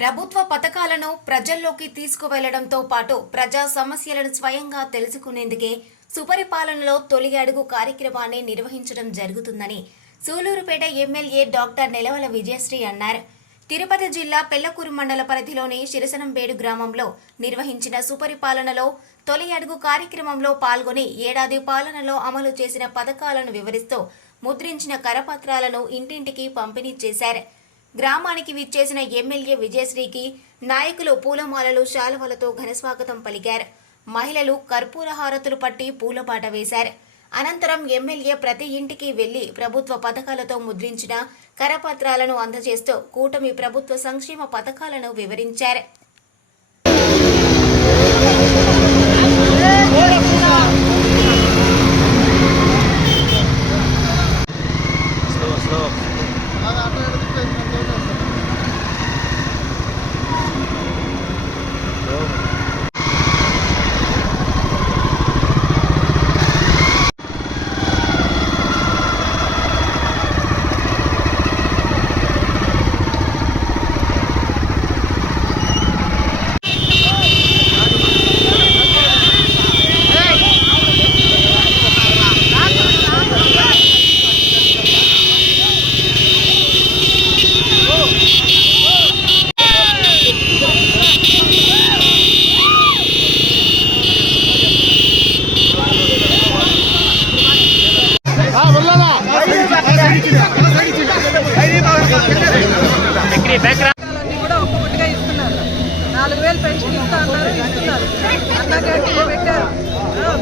ప్రభుత్వ పథకాలను ప్రజల్లోకి తీసుకువెళ్ళడంతో పాటు ప్రజా సమస్యలను స్వయంగా తెలుసుకునేందుకే సుపరిపాలనలో తొలి అడుగు కార్యక్రమాన్ని నిర్వహించడం జరుగుతుందని సూలూరుపేట ఎమ్మెల్యే డాక్టర్ నెలవల విజయశ్రీ అన్నారు. తిరుపతి జిల్లా పెళ్ళకూరు మండల పరిధిలోని శిరసనంబేడు గ్రామంలో నిర్వహించిన సుపరిపాలనలో తొలి అడుగు కార్యక్రమంలో పాల్గొని ఏడాది పాలనలో అమలు చేసిన పథకాలను వివరిస్తూ ముద్రించిన కరపత్రాలను ఇంటింటికి పంపిణీ చేశారు. గ్రామానికి విచ్చేసిన ఎమ్మెల్యే విజయశ్రీకి నాయకులు పూలమాలలు శాలువలతో ఘనస్వాగతం పలికారు. మహిళలు కర్పూర హారతులు పట్టి పూలపాట వేశారు. అనంతరం ఎమ్మెల్యే ప్రతి ఇంటికి వెళ్ళి ప్రభుత్వ పథకాలతో ముద్రించిన కరపత్రాలను అందజేస్తూ కూటమి ప్రభుత్వ సంక్షేమ పథకాలను వివరించారు. ఒక్కొక్కటిగా ఇస్తున్నారు. నాలుగు వేలు పెన్షన్ ఇస్తా అన్నారు ఇస్తున్నారు. అన్న పెట్టారు.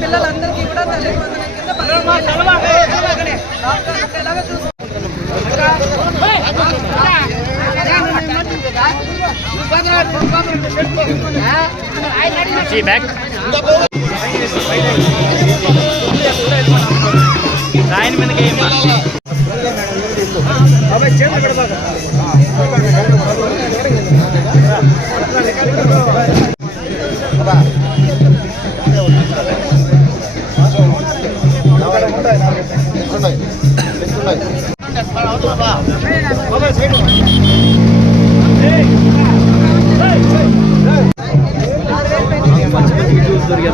పిల్లలందరికీ కూడా తల్లి వందనం కింద పథకం చూసుకుంటున్నారు బ్యాక్ పెన్షన్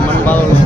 మన బాధలు